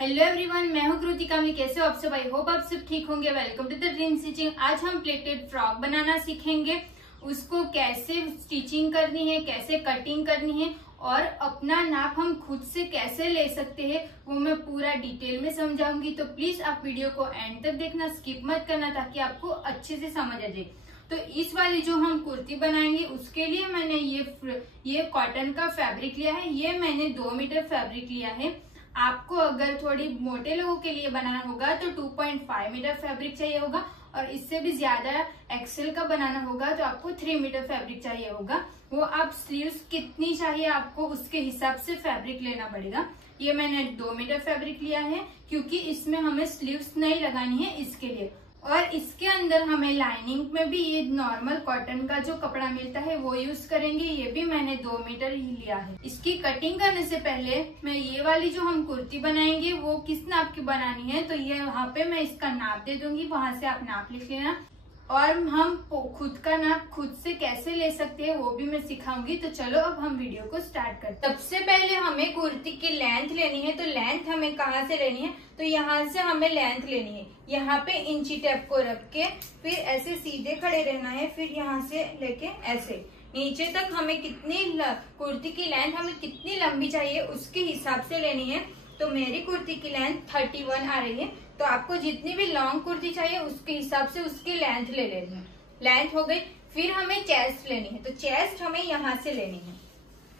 Hello everyone, मैं हूं कृतिका। कैसे हो आप सब? आई होप आप सब ठीक होंगे। Welcome to the dream stitching. आज हम प्लेटेड फ्रॉक बनाना सीखेंगे। उसको कैसे स्टिचिंग करनी है, कैसे कटिंग करनी है और अपना नाप हम खुद से कैसे ले सकते हैं, वो मैं पूरा डिटेल में समझाऊंगी। तो प्लीज आप वीडियो को एंड तक देखना, स्किप मत करना, ताकि आपको अच्छे से समझ आ जाए। तो इस वाली जो हम कुर्ती बनाएंगे उसके लिए मैंने ये कॉटन का फैब्रिक लिया है। ये मैंने 2 मीटर फैब्रिक लिया है। आपको अगर थोड़ी मोटे लोगों के लिए बनाना होगा तो 2.5 मीटर फैब्रिक चाहिए होगा, और इससे भी ज्यादा एक्सेल का बनाना होगा तो आपको 3 मीटर फैब्रिक चाहिए होगा। वो आप स्लीव्स कितनी चाहिए आपको उसके हिसाब से फैब्रिक लेना पड़ेगा। ये मैंने 2 मीटर फैब्रिक लिया है क्योंकि इसमें हमें स्लीव्स नहीं लगानी है, इसके लिए। और इसके अंदर हमें लाइनिंग में भी ये नॉर्मल कॉटन का जो कपड़ा मिलता है वो यूज करेंगे। ये भी मैंने 2 मीटर ही लिया है। इसकी कटिंग करने से पहले मैं ये वाली जो हम कुर्ती बनाएंगे वो किस नाप की बनानी है, तो ये वहाँ पे मैं इसका नाप दे दूंगी, वहां से आप नाप लिख लेना। और हम खुद का नाप खुद से कैसे ले सकते हैं वो भी मैं सिखाऊंगी। तो चलो अब हम वीडियो को स्टार्ट करते हैं। सबसे पहले हमें कुर्ती की लेंथ लेनी है। तो लेंथ हमें कहाँ से लेनी है, तो यहाँ से हमें लेंथ लेनी है। यहाँ पे इंची टेप को रख के फिर ऐसे सीधे खड़े रहना है, फिर यहाँ से लेके ऐसे नीचे तक हमें कितनी कुर्ती की लेंथ हमें कितनी लंबी चाहिए उसके हिसाब से लेनी है। तो मेरी कुर्ती की लेंथ 31 आ रही है, तो आपको जितनी भी लॉन्ग कुर्ती चाहिए उसके हिसाब से उसकी लेंथ ले लेनी है। लेंथ हो गई। फिर हमें चेस्ट लेनी है। तो चेस्ट हमें यहाँ से लेनी है।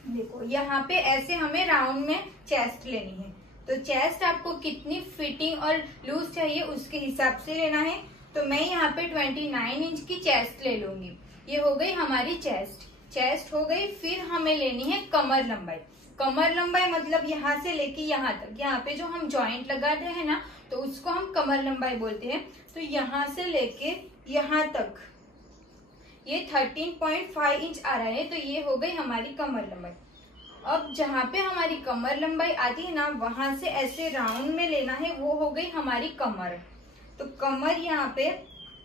देखो यहाँ पे ऐसे हमें राउंड में चेस्ट लेनी है। तो चेस्ट आपको कितनी फिटिंग और लूज चाहिए उसके हिसाब से लेना है। तो मैं यहाँ पे 29 इंच की चेस्ट ले लूंगी। ये हो गई हमारी चेस्ट हो गई। फिर हमें लेनी है कमर लंबाई। कमर लंबाई मतलब यहाँ से लेके यहाँ तक, यहाँ पे जो हम जॉइंट लगाते हैं ना, तो उसको हम कमर लंबाई बोलते हैं। तो यहाँ से लेके यहाँ तक ये 13.5 इंच आ रहा है। तो ये हो गई हमारी कमर लंबाई। अब जहाँ पे हमारी कमर लंबाई आती है ना, वहां से ऐसे राउंड में लेना है, वो हो गई हमारी कमर। तो कमर यहाँ पे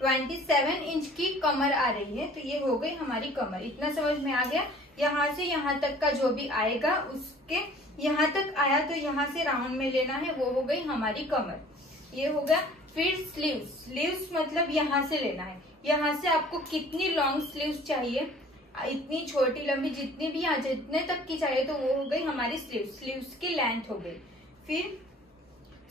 27 इंच की कमर आ रही है। तो ये हो गई हमारी कमर। इतना समझ में आ गया। यहाँ से यहाँ तक का जो भी आएगा उसके यहाँ तक आया तो यहाँ से राउंड में लेना है, वो हो गई हमारी कमर। ये हो गया। फिर स्लीव्स मतलब यहाँ से लेना है। यहाँ से आपको कितनी लॉन्ग स्लीव्स चाहिए, इतनी छोटी लंबी जितनी भी यहाँ जितने तक की चाहिए, तो वो हो गई हमारी स्लीव्स की लेंथ हो गई। फिर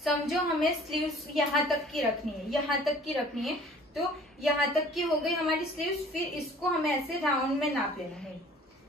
समझो हमें स्लीव्स यहाँ तक की रखनी है, यहाँ तक की रखनी है। तो यहाँ तक की हो गई हमारी स्लीव्स। फिर इसको हमें ऐसे राउंड में नाप लेना है।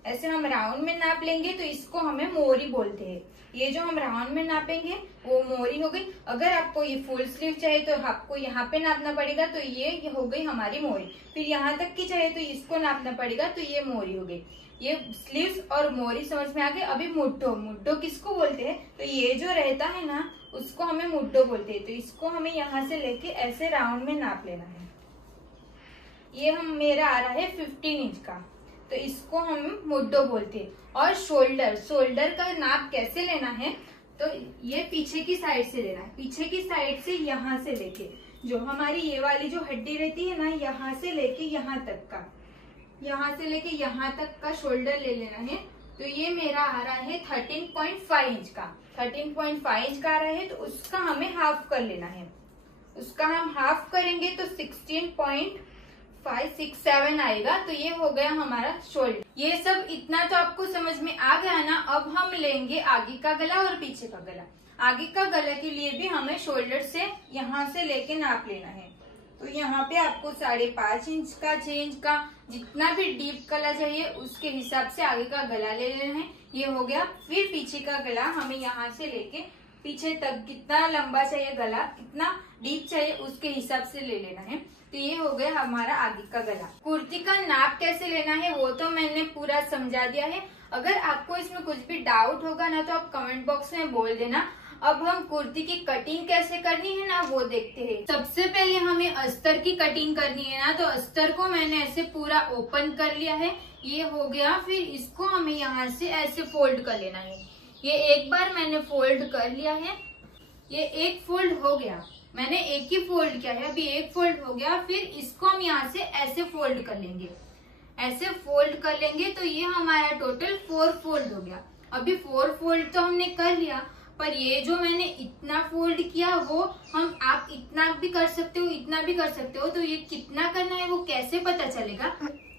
ऐसे हम राउंड में नाप लेंगे तो इसको हमें मोरी बोलते हैं। ये जो हम राउंड में नापेंगे वो मोरी हो गई। अगर आपको ये फुल स्लीव चाहिए तो आपको यहाँ पे नापना पड़ेगा, तो ये हो गई हमारी मोरी। फिर यहाँ तक की चाहिए तो इसको नापना पड़ेगा, तो ये मोरी हो गई। ये स्लीव्स और मोरी समझ में आ गए। अभी मुड्ढो किसको बोलते हैं, तो ये जो रहता है ना उसको हमें मुड्ढो बोलते हैं। तो इसको हमें यहाँ से लेके ऐसे राउंड में नाप लेना है। ये मेरा आ रहा है 15 इंच का, तो इसको हम मुड्ढो बोलते हैं। और शोल्डर का नाप कैसे लेना है, तो ये पीछे की साइड से लेना है। पीछे की साइड से यहाँ से लेके जो हमारी ये वाली जो हड्डी रहती है ना, यहाँ से लेके यहाँ तक का, यहाँ से लेके यहाँ तक का शोल्डर ले लेना है। तो ये मेरा आ रहा है 13.5 इंच का। 13.5 इंच का आ रहा है, तो उसका हमें हाफ कर लेना है। उसका हम हाफ करेंगे तो 16.567 आएगा। तो ये हो गया हमारा शोल्डर। ये सब इतना तो आपको समझ में आ गया ना। अब हम लेंगे आगे का गला और पीछे का गला। आगे का गला के लिए भी हमें शोल्डर से यहाँ से लेके नाप लेना है। तो यहाँ पे आपको 5.5 इंच का, 6 इंच का, जितना भी डीप गला चाहिए उसके हिसाब से आगे का गला ले लेना है। ये हो गया। फिर पीछे का गला हमें यहाँ से लेके पीछे तक कितना लंबा चाहिए गला, कितना डीप चाहिए उसके हिसाब से ले लेना है। तो ये हो गया हमारा आगे का गला। कुर्ती का नाप कैसे लेना है वो तो मैंने पूरा समझा दिया है। अगर आपको इसमें कुछ भी डाउट होगा ना तो आप कमेंट बॉक्स में बोल देना। अब हम कुर्ती की कटिंग कैसे करनी है ना वो देखते हैं। सबसे पहले हमें अस्तर की कटिंग करनी है ना, तो अस्तर को मैंने ऐसे पूरा ओपन कर लिया है। ये हो गया। फिर इसको हमें यहाँ से ऐसे फोल्ड कर लेना है। ये एक बार मैंने फोल्ड कर लिया है। ये एक फोल्ड हो गया, मैंने एक ही फोल्ड किया है, अभी एक फोल्ड हो गया। फिर इसको हम यहाँ से ऐसे फोल्ड कर लेंगे। ऐसे फोल्ड कर लेंगे तो ये हमारा टोटल 4 फोल्ड हो गया। अभी 4 फोल्ड तो हमने कर लिया, पर ये जो मैंने इतना फोल्ड किया वो आप इतना भी कर सकते हो, इतना भी कर सकते हो। तो ये कितना करना है वो कैसे पता चलेगा?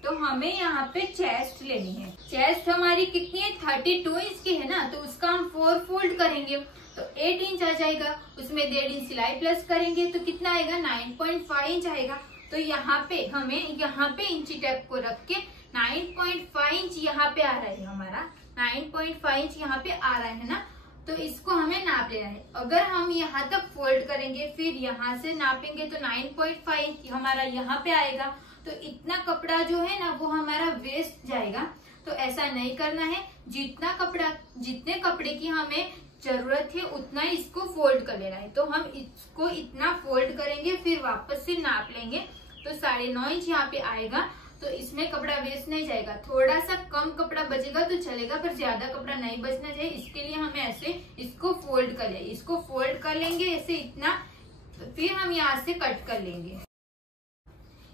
तो हमें यहाँ पे चेस्ट लेनी है। चेस्ट हमारी कितनी है? 32 इंच की है ना, तो उसका हम 4 फोल्ड करेंगे तो 8 इंच आ जाएगा। उसमें 1.5 इंच सिलाई प्लस करेंगे तो कितना आएगा? 9.5 इंच आएगा। तो यहाँ पे हमें यहाँ पे इंची टेप को रख के 9.5 इंच यहाँ पे आ रहा है हमारा, 9.5 इंच यहाँ पे आ रहा है ना, तो इसको हमें नाप लेना है। अगर हम यहाँ तक फोल्ड करेंगे फिर यहाँ से नापेंगे तो 9.5 इंच हमारा यहाँ पे आएगा। तो इतना कपड़ा जो है ना वो हमारा वेस्ट जाएगा। तो ऐसा नहीं करना है, जितने कपड़े की हमें जरूरत है उतना इसको फोल्ड कर लेना है। तो हम इसको इतना फोल्ड करेंगे फिर वापस से नाप लेंगे तो 9.5 इंच यहाँ पे आएगा। तो इसमें कपड़ा वेस्ट नहीं जाएगा, थोड़ा सा कम कपड़ा बचेगा तो चलेगा पर ज्यादा कपड़ा नहीं बचना चाहिए। इसके लिए हमें ऐसे इसको फोल्ड कर ले, इसको फोल्ड कर लेंगे ऐसे इतना, तो फिर हम यहाँ से कट कर लेंगे।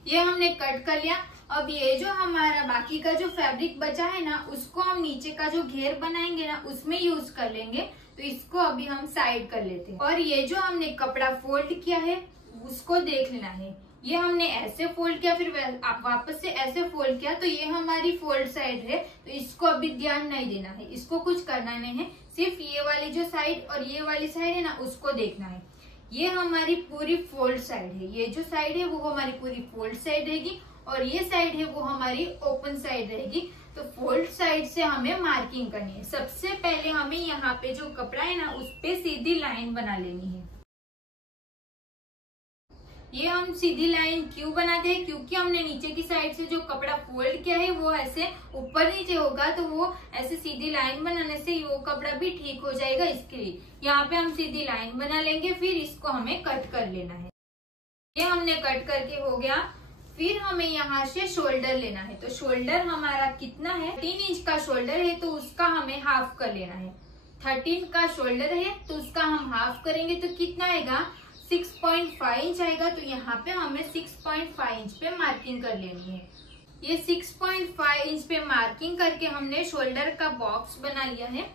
ये हमने कट कर लिया। अब ये जो हमारा बाकी का जो फैब्रिक बचा है ना उसको हम नीचे का जो घेर बनाएंगे ना उसमें यूज कर लेंगे। तो इसको अभी हम साइड कर लेते हैं। और ये जो हमने कपड़ा फोल्ड किया है उसको देख लेना है। ये हमने ऐसे फोल्ड किया फिर आप वापस से ऐसे फोल्ड किया, तो ये हमारी फोल्ड साइड है। तो इसको अभी ध्यान नहीं देना है, इसको कुछ करना नहीं है, सिर्फ ये वाली जो साइड और ये वाली साइड है ना उसको देखना है। ये हमारी पूरी फोल्ड साइड है, ये जो साइड है वो हमारी पूरी फोल्ड साइड रहेगी और ये साइड है वो हमारी ओपन साइड रहेगी। तो फोल्ड साइड से हमें मार्किंग करनी है। सबसे पहले हमें यहाँ पे जो कपड़ा है ना उस पे सीधी लाइन बना लेनी है। ये हम सीधी लाइन क्यों बनाते हैं? क्योंकि हमने नीचे की साइड से जो कपड़ा फोल्ड किया है वो ऐसे ऊपर नीचे होगा, तो वो ऐसे सीधी लाइन बनाने से वो कपड़ा भी ठीक हो जाएगा। इसके लिए यहाँ पे हम सीधी लाइन बना लेंगे, फिर इसको हमें कट कर लेना है। ये हमने कट करके हो गया। फिर हमें यहाँ से शोल्डर लेना है। तो शोल्डर हमारा कितना है? 3 इंच का शोल्डर है तो उसका हमें हाफ कर लेना है। 13 का शोल्डर है तो उसका हम हाफ करेंगे तो कितना आएगा? 6.5 इंच आएगा। तो यहाँ पे हमें 6.5 इंच पे मार्किंग कर लेनी है। ये 6.5 इंच पे मार्किंग करके हमने शोल्डर का बॉक्स बना लिया है।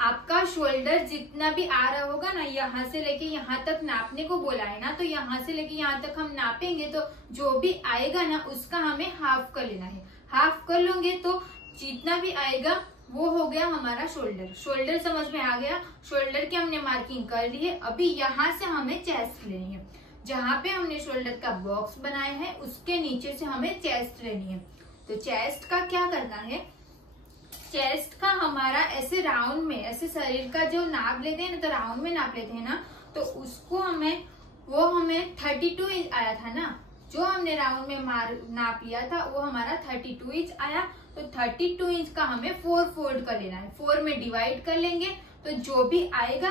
आपका शोल्डर जितना भी आ रहा होगा ना, यहाँ से लेके यहाँ तक नापने को बोला है ना, तो यहाँ से लेके यहाँ तक हम नापेंगे तो जो भी आएगा ना उसका हमें हाफ कर लेना है। हाफ कर लोगे तो जितना भी आएगा वो हो गया हमारा शोल्डर। शोल्डर समझ में आ गया। शोल्डर की हमने मार्किंग कर ली है। अभी यहाँ से हमें चेस्ट लेनी है। जहाँ पे हमने शोल्डर का बॉक्स बनाया है उसके नीचे से हमें चेस्ट लेनी है। तो चेस्ट का क्या करना है? चेस्ट का हमारा ऐसे राउंड में, ऐसे शरीर का जो नाप लेते हैं ना, तो राउंड में नाप लेते हैं ना, तो उसको हमें 32 इंच आया था ना, जो हमने राउंड में नाप लिया था वो हमारा 32 इंच आया। तो 32 इंच का हमें 4 फोल्ड कर लेना है। 4 में डिवाइड कर लेंगे तो जो भी आएगा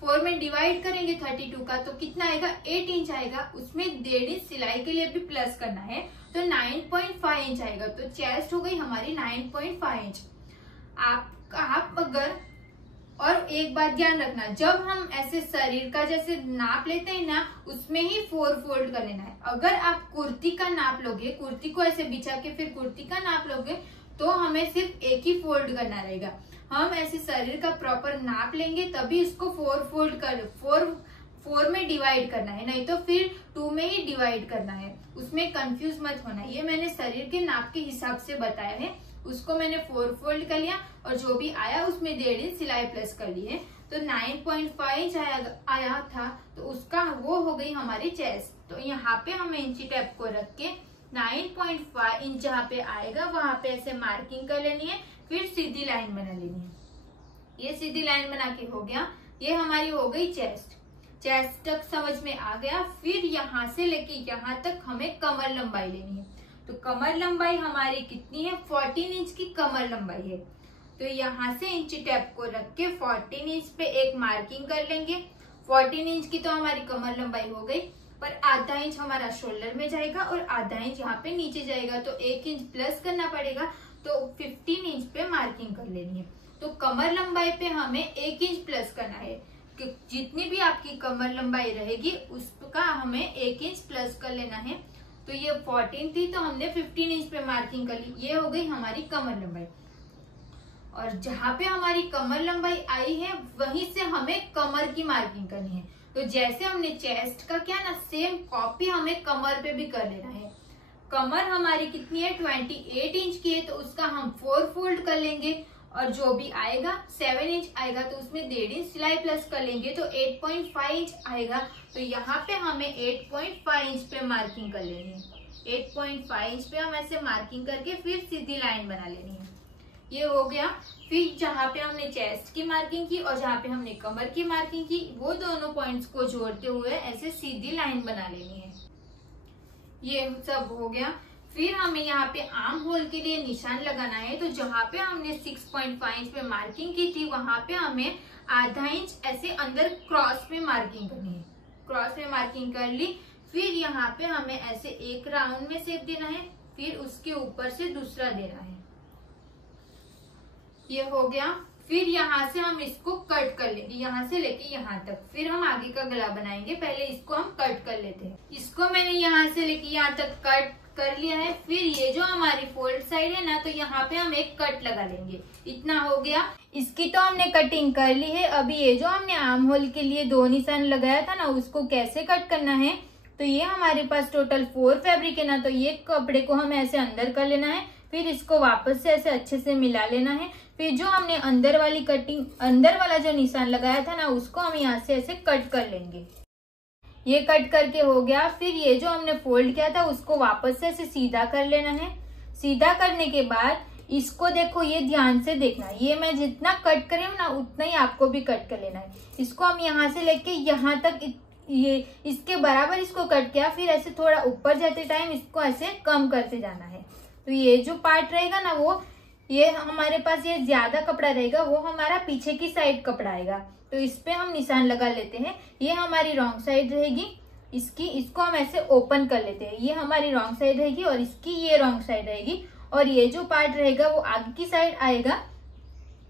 4 में डिवाइड करेंगे 32 का तो कितना आएगा? 8 इंच आएगा। उसमें 1.5 इंच सिलाई के लिए भी प्लस करना है तो 9.5 इंच आएगा। तो चेस्ट हो गई हमारी 9.5 इंच। आप अगर, और एक बात ध्यान रखना, जब हम ऐसे शरीर का जैसे नाप लेते हैं ना उसमें ही 4 फोल्ड कर लेना है। अगर आप कुर्ती का नाप लोगे, कुर्ती को ऐसे बिछा के फिर कुर्ती का नाप लोगे तो हमें सिर्फ एक ही फोल्ड करना रहेगा। हम ऐसे शरीर का प्रॉपर नाप लेंगे तभी इसको 4 फोल्ड कर 4 में डिवाइड करना है, नहीं तो फिर 2 में ही डिवाइड करना है। उसमें कंफ्यूज मत होना। ये मैंने शरीर के नाप के हिसाब से बताया है, उसको मैंने 4 फोल्ड कर लिया और जो भी आया उसमें 1.5 इंच सिलाई प्लस कर ली है। तो 9.5 इंच आया था तो उसका वो हो गई हमारी चेस्ट। तो यहाँ पे हमें इंची टेप को रख के 9.5 इंच जहाँ पे आएगा वहां पे ऐसे मार्किंग कर लेनी है, फिर सीधी लाइन बना लेनी है। ये सीधी लाइन बना के हो गया। ये हमारी हो गई चेस्ट। चेस्ट तक समझ में आ गया। फिर यहाँ से लेके यहाँ तक हमें कमर लंबाई लेनी है। तो कमर लंबाई हमारी कितनी है? 14 इंच की कमर लंबाई है। तो यहाँ से इंची टेप को रख के 14 इंच पे एक मार्किंग कर लेंगे। 14 इंच की तो हमारी कमर लंबाई हो गई, पर आधा इंच हमारा शोल्डर में जाएगा और आधा इंच यहाँ पे नीचे जाएगा, तो 1 इंच प्लस करना पड़ेगा। तो 15 इंच पे मार्किंग कर लेनी है। तो कमर लंबाई पे हमें 1 इंच प्लस करना है। जितनी भी आपकी कमर लंबाई रहेगी उसका हमें 1 इंच प्लस कर लेना है। तो ये 14 थी तो हमने 15 इंच पे मार्किंग कर ली। ये हो गई हमारी कमर लंबाई। और जहाँ पे हमारी कमर लंबाई आई है वहीं से हमें कमर की मार्किंग करनी है। तो जैसे हमने चेस्ट का किया ना, सेम कॉपी हमें कमर पे भी कर लेना है। कमर हमारी कितनी है, 28 इंच की है, तो उसका हम 4 फोल्ड कर लेंगे और जो भी आएगा 7 इंच आएगा तो उसमें 1.5 इंच सिलाई प्लस कर लेंगे तो 8.5 इंच आएगा। तो यहाँ पे हमें 8.5 इंच पे मार्किंग कर लेनी है। 8.5 इंच पे हम ऐसे मार्किंग करके फिर सीधी लाइन बना लेनी है। ये हो गया। फिर जहाँ पे हमने चेस्ट की मार्किंग की और जहाँ पे हमने कमर की मार्किंग की, वो दोनों पॉइंट्स को जोड़ते हुए ऐसे सीधी लाइन बना लेनी है। ये सब हो गया। फिर हमें यहाँ पे आर्म होल के लिए निशान लगाना है। तो जहाँ पे हमने 6.5 इंच पे मार्किंग की थी वहां पे हमें आधा इंच ऐसे अंदर क्रॉस में मार्किंग करनी है। क्रॉस में मार्किंग कर ली। फिर यहाँ पे हमें ऐसे एक राउंड में शेप देना है, फिर उसके ऊपर से दूसरा देना है। ये हो गया। फिर यहाँ से हम इसको कट कर लेंगे, यहाँ से लेके यहाँ तक। फिर हम आगे का गला बनाएंगे, पहले इसको हम कट कर लेते हैं। इसको मैंने यहाँ से लेके यहाँ तक कट कर लिया है। फिर ये जो हमारी फोल्ड साइड है ना, तो यहाँ पे हम एक कट लगा लेंगे। इतना हो गया। इसकी तो हमने कटिंग कर ली है। अभी ये जो हमने आर्म होल के लिए 2 निशान लगाया था ना, उसको कैसे कट करना है। तो ये हमारे पास टोटल 4 फैब्रिक है ना, तो ये कपड़े को हमें ऐसे अंदर कर लेना है। फिर इसको वापस से ऐसे अच्छे से मिला लेना है। फिर जो हमने अंदर वाली कटिंग, अंदर वाला जो निशान लगाया था ना, उसको हम यहाँ से ऐसे कट कर लेंगे। ये कट करके हो गया। फिर ये जो हमने फोल्ड किया था उसको वापस से ऐसे सीधा कर लेना है। सीधा करने के बाद इसको देखो, ये ध्यान से देखना, ये मैं जितना कट कर रही हूँ ना उतना ही आपको भी कट कर लेना है। इसको हम यहाँ से लेके यहाँ तक ये इसके बराबर इसको कट किया। फिर ऐसे थोड़ा ऊपर जाते टाइम इसको ऐसे कम करते जाना है। तो ये जो पार्ट रहेगा ना, वो ये हमारे पास ये ज्यादा कपड़ा रहेगा, वो हमारा पीछे की साइड कपड़ा आएगा। तो इस पे हम निशान लगा लेते हैं। ये हमारी रॉन्ग साइड रहेगी इसकी, इसको हम ऐसे ओपन कर लेते हैं। ये हमारी रॉन्ग साइड रहेगी और इसकी ये रॉन्ग साइड रहेगी। और ये जो पार्ट रहेगा वो आगे की साइड आएगा,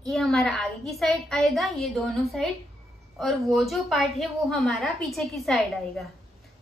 ये हमारा आगे की साइड आएगा, ये दोनों साइड। और वो जो पार्ट है वो हमारा पीछे की साइड आएगा।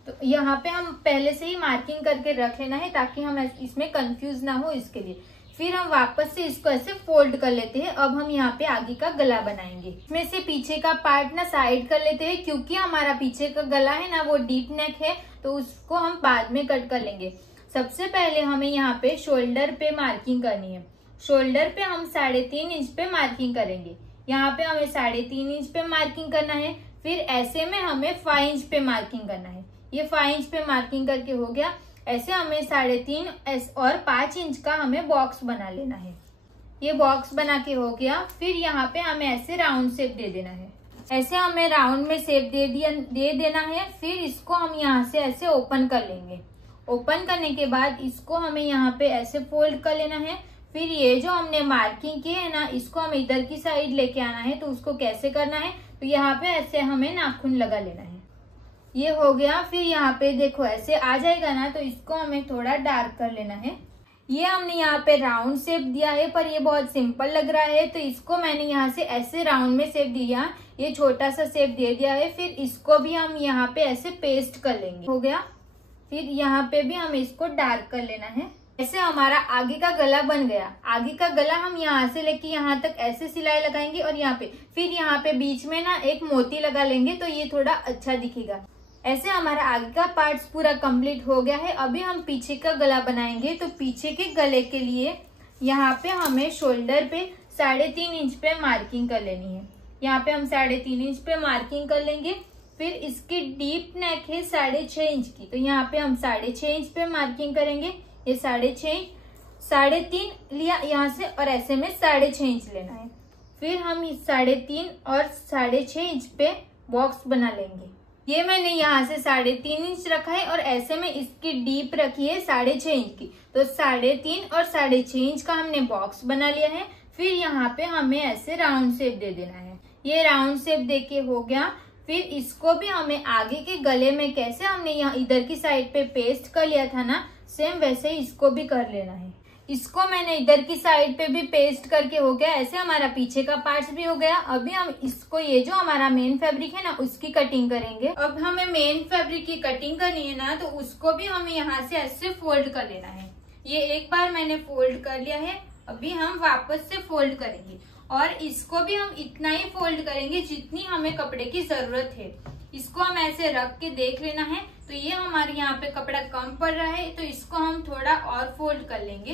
तो यहाँ पे हम पहले से ही मार्किंग करके रख लेना है ताकि हम इसमें कंफ्यूज ना हो, इसके लिए। फिर हम वापस से इसको ऐसे फोल्ड कर लेते हैं। अब हम यहाँ पे आगे का गला बनाएंगे। इसमें से पीछे का पार्ट ना साइड कर लेते हैं, क्योंकि हमारा पीछे का गला है ना वो डीप नेक है, तो उसको हम बाद में कट कर लेंगे। सबसे पहले हमें यहाँ पे शोल्डर पे मार्किंग करनी है। शोल्डर पे हम 3.5 इंच पे मार्किंग करेंगे। यहाँ पे हमें 3.5 इंच पे मार्किंग करना है। फिर ऐसे में हमें 5 इंच पे मार्किंग करना है। ये 5 इंच पे मार्किंग करके हो गया। ऐसे हमें 3.5 और 5 इंच का हमें बॉक्स बना लेना है। ये बॉक्स बना के हो गया। फिर यहाँ पे हमें ऐसे राउंड शेप दे देना है। ऐसे हमें राउंड में शेप दे देना है। फिर इसको हम यहाँ से ऐसे ओपन कर लेंगे। ओपन करने के बाद इसको हमें यहाँ पे ऐसे फोल्ड कर लेना है। फिर ये जो हमने मार्किंग की है ना, इसको हम इधर की साइड लेके आना है। तो उसको कैसे करना है, तो यहाँ पे ऐसे हमें नाखून लगा लेना है। ये हो गया। फिर यहाँ पे देखो ऐसे आ जाएगा ना, तो इसको हमें थोड़ा डार्क कर लेना है। ये हमने यहाँ पे राउंड शेप दिया है, पर ये बहुत सिंपल लग रहा है, तो इसको मैंने यहाँ से ऐसे राउंड में शेप दिया, ये छोटा सा शेप दे दिया है। फिर इसको भी हम यहाँ पे ऐसे पेस्ट कर लेंगे। हो गया। फिर यहाँ पे भी हमें इसको डार्क कर लेना है। ऐसे हमारा आगे का गला बन गया। आगे का गला हम यहाँ से लेके यहाँ तक ऐसे सिलाई लगाएंगे और यहाँ पे फिर यहाँ पे बीच में ना एक मोती लगा लेंगे, तो ये थोड़ा अच्छा दिखेगा। ऐसे हमारा आगे का पार्ट्स पूरा कंप्लीट हो गया है। अभी हम पीछे का गला बनाएंगे। तो पीछे के गले के लिए यहाँ पे हमें शोल्डर पे 3.5 इंच पे मार्किंग कर लेनी है। यहाँ पे हम 3.5 इंच पे मार्किंग कर लेंगे। फिर इसकी डीप नेक है 6.5 इंच की, तो यहाँ पे हम 6.5 इंच पे मार्किंग करेंगे। ये 6.5 इंच, 3.5 लिया यहाँ से और ऐसे में 6.5 इंच लेना है। फिर हम 3.5 और 6.5 इंच पे बॉक्स बना लेंगे। ये मैंने यहाँ से 3.5 इंच रखा है और ऐसे में इसकी डीप रखी है 6.5 इंच की, तो 3.5 और 6.5 इंच का हमने बॉक्स बना लिया है। फिर यहाँ पे हमें ऐसे राउंड शेप दे देना है। ये राउंड शेप देके हो गया। फिर इसको भी हमें आगे के गले में कैसे हमने यहाँ इधर की साइड पे पेस्ट कर लिया था ना, सेम वैसे ही इसको भी कर लेना है। इसको मैंने इधर की साइड पे भी पेस्ट करके हो गया। ऐसे हमारा पीछे का पार्ट्स भी हो गया। अभी हम इसको, ये जो हमारा मेन फैब्रिक है ना, उसकी कटिंग करेंगे। अब हमें मेन फैब्रिक की कटिंग करनी है ना, तो उसको भी हमें यहाँ से ऐसे फोल्ड कर लेना है। ये एक बार मैंने फोल्ड कर लिया है, अभी हम वापस से फोल्ड करेंगे और इसको भी हम इतना ही फोल्ड करेंगे जितनी हमें कपड़े की जरूरत है। इसको हम ऐसे रख के देख लेना है। तो ये हमारे यहाँ पे कपड़ा कम पड़ रहा है, तो इसको हम थोड़ा और फोल्ड कर लेंगे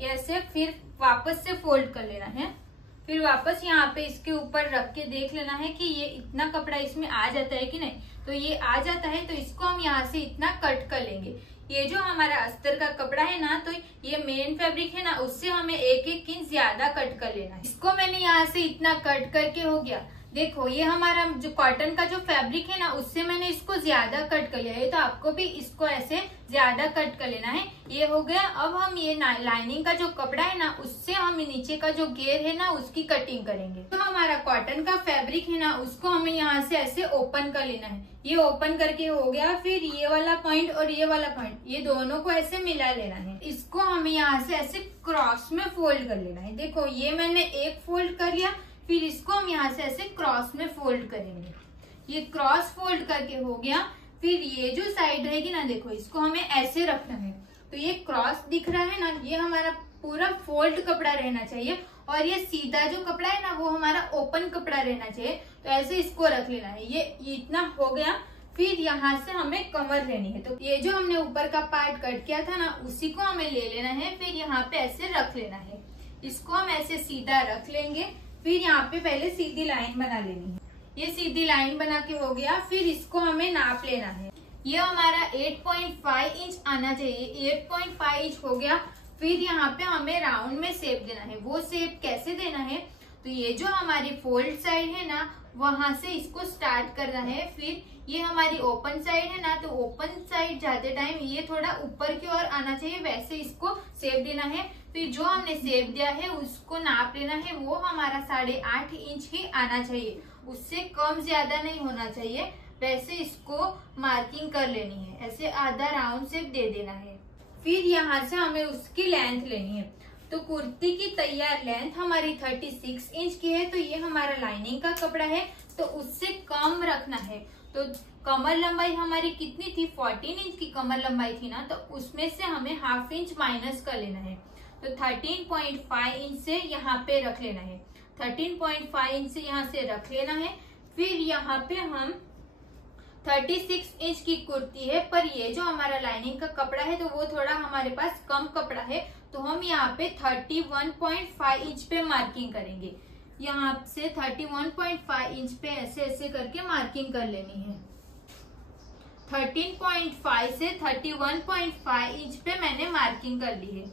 ऐसे फिर वापस से फोल्ड कर लेना है। फिर वापस यहाँ पे इसके ऊपर रख के देख लेना है कि ये इतना कपड़ा इसमें आ जाता है कि नहीं। तो ये आ जाता है, तो इसको हम यहाँ से इतना कट कर लेंगे। ये जो हमारा अस्तर का कपड़ा है ना, तो ये मेन फैब्रिक है ना, उससे हमें 1-1 इंच ज्यादा कट कर लेना है। इसको मैंने यहाँ से इतना कट करके हो गया। देखो ये हमारा जो कॉटन का जो फैब्रिक है ना, उससे मैंने इसको ज्यादा कट कर लिया है, तो आपको भी इसको ऐसे ज्यादा कट कर लेना है। ये हो गया। अब हम ये लाइनिंग का जो कपड़ा है ना, उससे हम नीचे का जो घेर है ना, उसकी कटिंग करेंगे। तो हमारा कॉटन का फैब्रिक है ना, उसको हमें यहाँ से ऐसे ओपन कर लेना है। ये ओपन करके हो गया। फिर ये वाला पॉइंट और ये वाला पॉइंट, ये दोनों को ऐसे मिला लेना है। इसको हमें यहाँ से ऐसे क्रॉस में फोल्ड कर लेना है। देखो ये मैंने एक फोल्ड कर लिया, फिर इसको हम यहाँ से ऐसे क्रॉस में फोल्ड करेंगे। ये क्रॉस फोल्ड करके हो गया। फिर ये जो साइड रहेगी ना, देखो इसको हमें ऐसे रखना है। तो ये क्रॉस दिख रहा है ना, ये हमारा पूरा फोल्ड कपड़ा रहना चाहिए, और ये सीधा जो कपड़ा है ना, वो हमारा ओपन कपड़ा रहना चाहिए। तो ऐसे इसको रख लेना है। ये इतना हो गया। फिर यहाँ से हमें कमर लेनी है। तो ये जो हमने ऊपर का पार्ट कट किया था ना, उसी को हमें ले लेना है। फिर यहाँ पे ऐसे रख लेना है। इसको हम ऐसे सीधा रख लेंगे। फिर यहाँ पे पहले सीधी लाइन बना लेनी है। ये सीधी लाइन बना के हो गया। फिर इसको हमें नाप लेना है। ये हमारा 8.5 इंच आना चाहिए। 8.5 इंच हो गया। फिर यहाँ पे हमें राउंड में शेप देना है। वो शेप कैसे देना है, तो ये जो हमारी फोल्ड साइड है ना, वहां से इसको स्टार्ट करना है। फिर ये हमारी ओपन साइड है ना, तो ओपन साइड जाते टाइम ये थोड़ा ऊपर की ओर आना चाहिए, वैसे इसको शेप देना है। फिर जो हमने शेप दिया है उसको नाप लेना है। वो हमारा 8.5 इंच ही आना चाहिए, उससे कम ज्यादा नहीं होना चाहिए। वैसे इसको मार्किंग कर लेनी है। ऐसे आधा राउंड शेप दे देना है। फिर यहाँ से हमें उसकी लेंथ लेनी है। तो कुर्ती की तैयार लेंथ हमारी 36 इंच की है। तो ये हमारा लाइनिंग का कपड़ा है, तो उससे कम रखना है। तो कमर लंबाई हमारी कितनी थी, 14 इंच की कमर लंबाई थी ना, तो उसमें से हमें ½ इंच माइनस कर लेना है। तो 13.5 इंच से यहाँ पे रख लेना है। 13.5 इंच से यहाँ से रख लेना है। फिर यहाँ पे हम 36 इंच की कुर्ती है, पर ये जो हमारा लाइनिंग का कपड़ा है, तो वो थोड़ा हमारे पास कम कपड़ा है, तो हम यहाँ पे 31.5 इंच पे मार्किंग करेंगे। यहाँ से 31.5 इंच पे ऐसे ऐसे करके मार्किंग कर लेनी है। 13.5 से 31.5 इंच पे मैंने मार्किंग कर ली है।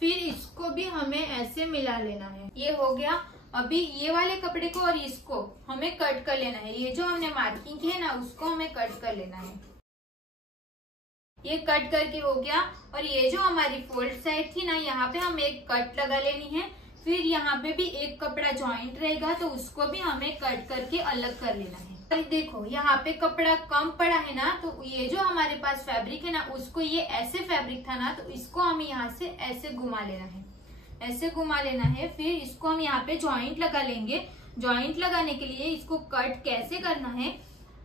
फिर इसको भी हमें ऐसे मिला लेना है। ये हो गया। अभी ये वाले कपड़े को और इसको हमें कट कर लेना है। ये जो हमने मार्किंग की है ना, उसको हमें कट कर लेना है। ये कट करके हो गया। और ये जो हमारी फोल्ड साइड थी ना, यहाँ पे हम एक कट लगा लेनी है। फिर यहाँ पे भी एक कपड़ा जॉइंट रहेगा, तो उसको भी हमें कट करके अलग कर लेना है। देखो यहाँ पे कपड़ा कम पड़ा है ना, तो ये जो हमारे पास फैब्रिक है ना, उसको ये ऐसे फैब्रिक था ना, तो इसको हमें यहाँ से ऐसे घुमा लेना है। ऐसे घुमा लेना है। फिर इसको हम यहाँ पे जॉइंट लगा लेंगे। जॉइंट लगाने के लिए इसको कट कैसे करना है,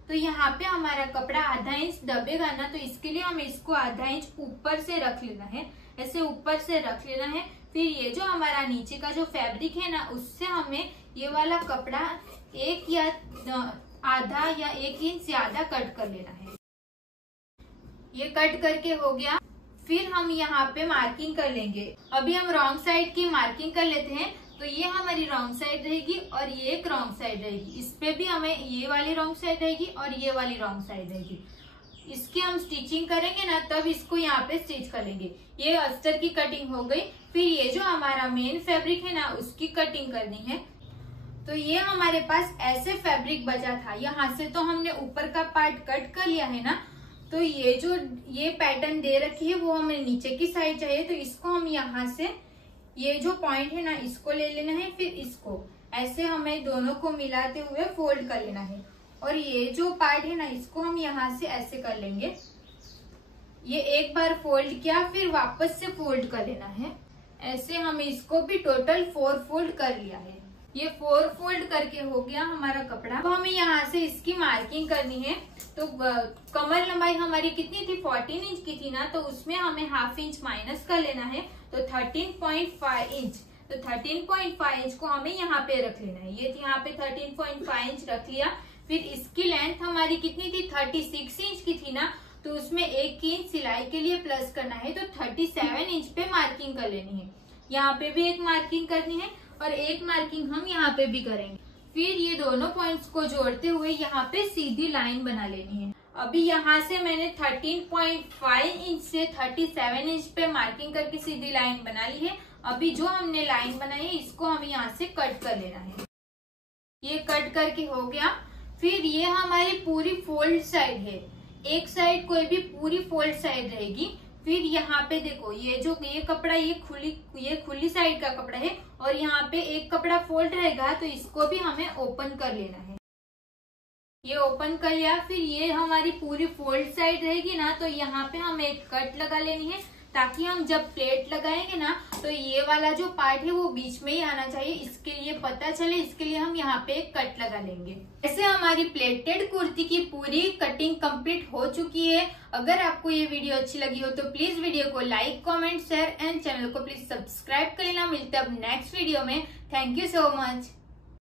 तो यहाँ पे हमारा कपड़ा ½ इंच दबेगा ना, तो इसके लिए हमें इसको ½ इंच ऊपर से रख लेना है। ऐसे ऊपर से रख लेना है। फिर ये जो हमारा नीचे का जो फैब्रिक है ना, उससे हमें ये वाला कपड़ा 1 या आधा या 1 इंच ज्यादा कट कर लेना है। ये कट करके हो गया। फिर हम यहाँ पे मार्किंग कर लेंगे। अभी हम रॉन्ग साइड की मार्किंग कर लेते हैं। तो ये हमारी रॉन्ग साइड रहेगी और ये एक रॉन्ग साइड रहेगी। इस पे भी हमें ये वाली रॉन्ग साइड रहेगी और ये वाली रॉन्ग साइड रहेगी। इसकी हम स्टिचिंग करेंगे ना, तब इसको यहाँ पे स्टिच कर लेंगे। ये अस्तर की कटिंग हो गई। फिर ये जो हमारा मेन फैब्रिक है ना, उसकी कटिंग करनी है। तो ये हमारे पास ऐसे फैब्रिक बचा था। यहाँ से तो हमने ऊपर का पार्ट कट कर लिया है ना, तो ये जो ये पैटर्न दे रखी है, वो हमें नीचे की साइड चाहिए। तो इसको हम यहाँ से ये जो पॉइंट है ना, इसको ले लेना है। फिर इसको ऐसे हमें दोनों को मिलाते हुए फोल्ड कर लेना है। और ये जो पार्ट है ना, इसको हम यहाँ से ऐसे कर लेंगे। ये एक बार फोल्ड किया, फिर वापस से फोल्ड कर लेना है। ऐसे हमें इसको भी टोटल 4 फोल्ड कर लिया है। ये 4 फोल्ड करके हो गया हमारा कपड़ा। तो हमें यहाँ से इसकी मार्किंग करनी है। तो कमर लंबाई हमारी कितनी थी, 14 इंच की थी ना, तो उसमें हमें ½ इंच माइनस कर लेना है। तो 13.5 इंच। तो 13.5 इंच को हमें यहाँ पे रख लेना है। ये यहाँ पे 13.5 इंच रख लिया। फिर इसकी लेंथ हमारी कितनी थी, 36 इंच की थी ना, तो उसमें 1 इंच सिलाई के लिए प्लस करना है, तो 37 इंच पे मार्किंग कर लेनी है। यहाँ पे भी एक मार्किंग करनी है और एक मार्किंग हम यहाँ पे भी करेंगे। फिर ये दोनों पॉइंट्स को जोड़ते हुए यहाँ पे सीधी लाइन बना लेनी है। अभी यहाँ से मैंने 13.5 इंच से 37 इंच पे मार्किंग करके सीधी लाइन बना ली है। अभी जो हमने लाइन बनाई है इसको हमें यहाँ से कट कर लेना है। ये कट करके हो गया। फिर ये हमारी पूरी फोल्ड साइड है, एक साइड कोई भी पूरी फोल्ड साइड रहेगी। फिर यहाँ पे देखो ये कपड़ा ये खुली साइड का कपड़ा है और यहाँ पे एक कपड़ा फोल्ड रहेगा, तो इसको भी हमें ओपन कर लेना है। ये ओपन कर लिया। फिर ये हमारी पूरी फोल्ड साइड रहेगी ना, तो यहाँ पे हमें एक कट लगा लेनी है, ताकि हम जब प्लेट लगाएंगे ना तो ये वाला जो पार्ट है वो बीच में ही आना चाहिए, इसके लिए पता चले, इसके लिए हम यहाँ पे एक कट लगा लेंगे। ऐसे हमारी प्लेटेड कुर्ती की पूरी कटिंग कंप्लीट हो चुकी है। अगर आपको ये वीडियो अच्छी लगी हो तो प्लीज वीडियो को like, comment, share and channel को प्लीज सब्सक्राइब कर लेना। मिलते हैं अब नेक्स्ट वीडियो में। Thank you so much.